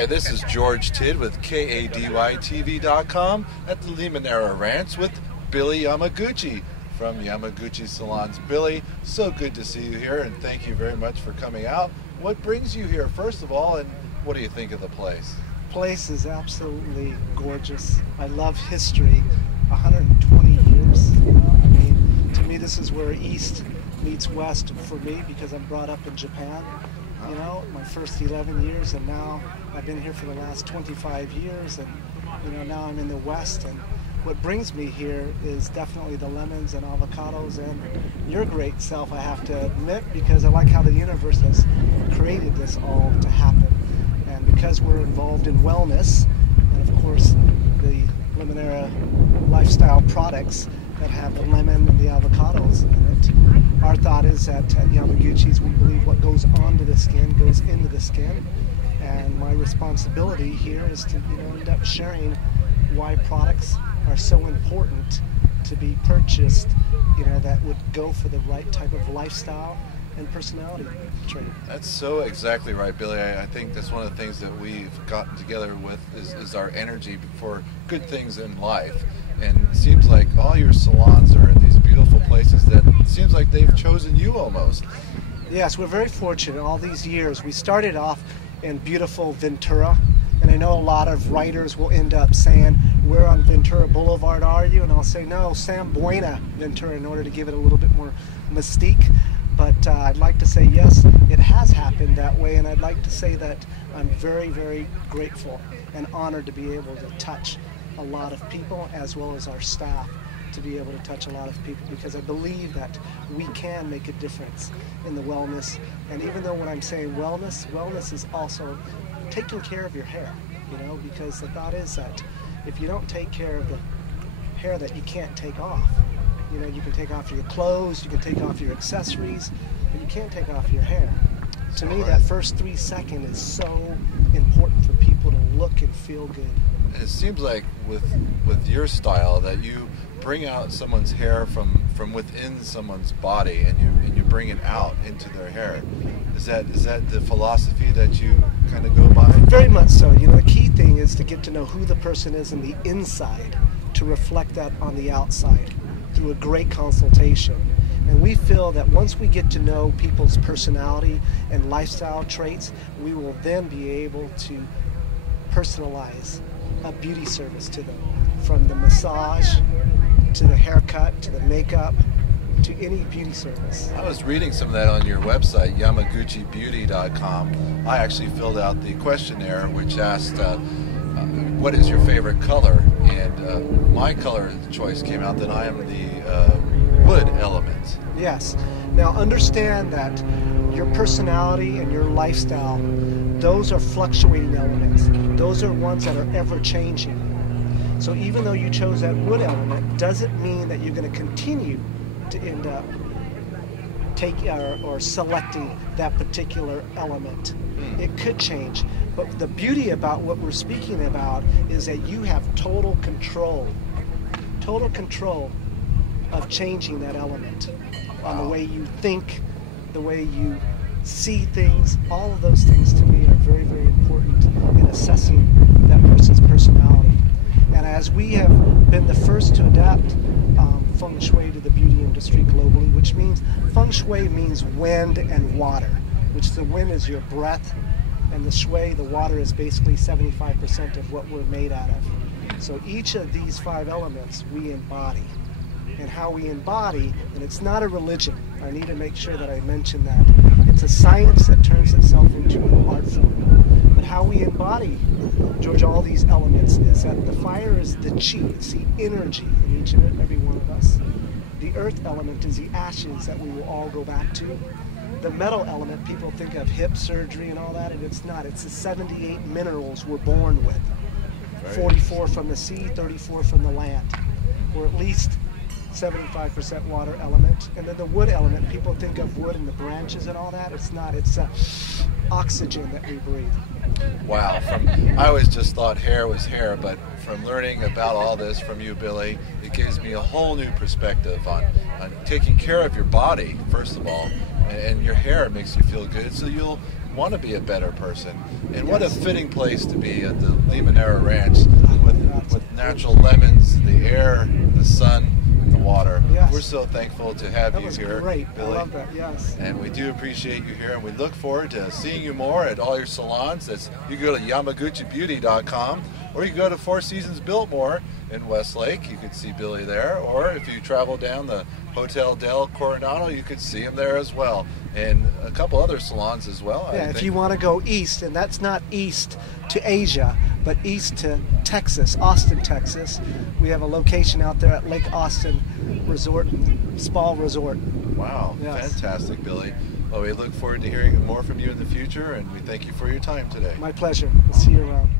Hi, this is George Tidd with KADYTV.com at the Limonera Ranch with Billy Yamaguchi from Yamaguchi Salons. Billy, so good to see you here, and thank you very much for coming out. What brings you here, first of all, and what do you think of the place? The place is absolutely gorgeous. I love history. 120 years. I mean, to me, this is where East meets West for me, because I'm brought up in Japan. You know, my first 11 years, and now I've been here for the last 25 years, and you know, now I'm in the West. And what brings me here is definitely the lemons and avocados and your great self, I have to admit, because I like how the universe has created this all to happen. And because we're involved in wellness, and of course the Limonera lifestyle products that have the lemon and the avocados in it, our thought is that at Yamaguchi's we believe what goes onto the skin goes into the skin, and my responsibility here is to end up sharing why products are so important to be purchased, that would go for the right type of lifestyle and personality trait. That's so exactly right, Billy. I think that's one of the things that we've gotten together with is our energy for good things in life. And it seems like all your salons are in these beautiful places that it seems like they've chosen you almost. Yes, we're very fortunate. All these years, we started off in beautiful Ventura, and I know a lot of writers will end up saying, where on Ventura Boulevard are you? And I'll say, no, San Buena Ventura, in order to give it a little bit more mystique. But I'd like to say, yes, it has happened that way, and I'd like to say that I'm very, very grateful and honored to be able to touch a lot of people, as well as our staff, to be able to touch a lot of people, because I believe that we can make a difference in the wellness. And even though when I'm saying wellness is also taking care of your hair, because the thought is that if you don't take care of the hair that you can't take off, you can take off your clothes, you can take off your accessories, but you can't take off your hair. To me, that first 3 seconds is so important for people to look and feel good. And it seems like with your style that you bring out someone's hair from within someone's body, and you bring it out into their hair. Is that the philosophy that you kind of go by? Very much so. The key thing is to get to know who the person is in the inside, to reflect that on the outside through a great consultation. And we feel that once we get to know people's personality and lifestyle traits, we will then be able to personalize a beauty service to them, from the massage to the haircut to the makeup to any beauty service. I was reading some of that on your website, Yamaguchibeauty.com. I actually filled out the questionnaire which asked what is your favorite color, and my color choice came out that I am the wood element. Yes. Now understand that your personality and your lifestyle, those are fluctuating elements. Those are ones that are ever changing. So even though you chose that wood element, doesn't mean that you're going to continue to end up or selecting that particular element. It could change. But the beauty about what we're speaking about is that you have total control of changing that element. On the way you think, the way you see things. All of those things to me are very, very important in assessing that person's personality. And as we have been the first to adapt feng shui to the beauty industry globally, which means feng shui means wind and water, which the wind is your breath, and the shui, the water, is basically 75% of what we're made out of. So each of these 5 elements we embody. And how we embody, and it's not a religion, I need to make sure that I mention that. It's a science that turns itself into an art form. But how we embody, George, all these elements is that the fire is the chi, it's the energy in each and every one of us. The earth element is the ashes that we will all go back to. The metal element, people think of hip surgery and all that, and it's not. It's the 78 minerals we're born with. 44 from the sea, 34 from the land. Or at least 75% water element. And then the wood element, people think of wood and the branches and all that. It's not. It's oxygen that we breathe. Wow. I always just thought hair was hair, but from learning about all this from you, Billy, it gives me a whole new perspective on taking care of your body, first of all, and your hair makes you feel good, so you'll want to be a better person. And Yes. what a fitting place to be at the Limonera Ranch with natural lemons, the air, the sun, the water. Yes. We're so thankful to have That you was here, great. Billy. I love that. Yes. And we do appreciate you here, and we look forward to seeing you more at all your salons. You can go to Yamaguchibeauty.com, or you can go to Four Seasons Biltmore in Westlake. You could see Billy there, or if you travel down the Hotel del Coronado, you could see him there as well, and a couple other salons as well. Yeah, I if think. you want to go east, and that's not east to Asia, but east to Texas, Austin, Texas, we have a location out there at Lake Austin Resort, Spa Resort. Wow, Yes. fantastic, Billy. Well, we look forward to hearing more from you in the future, and we thank you for your time today. My pleasure. We'll see you around.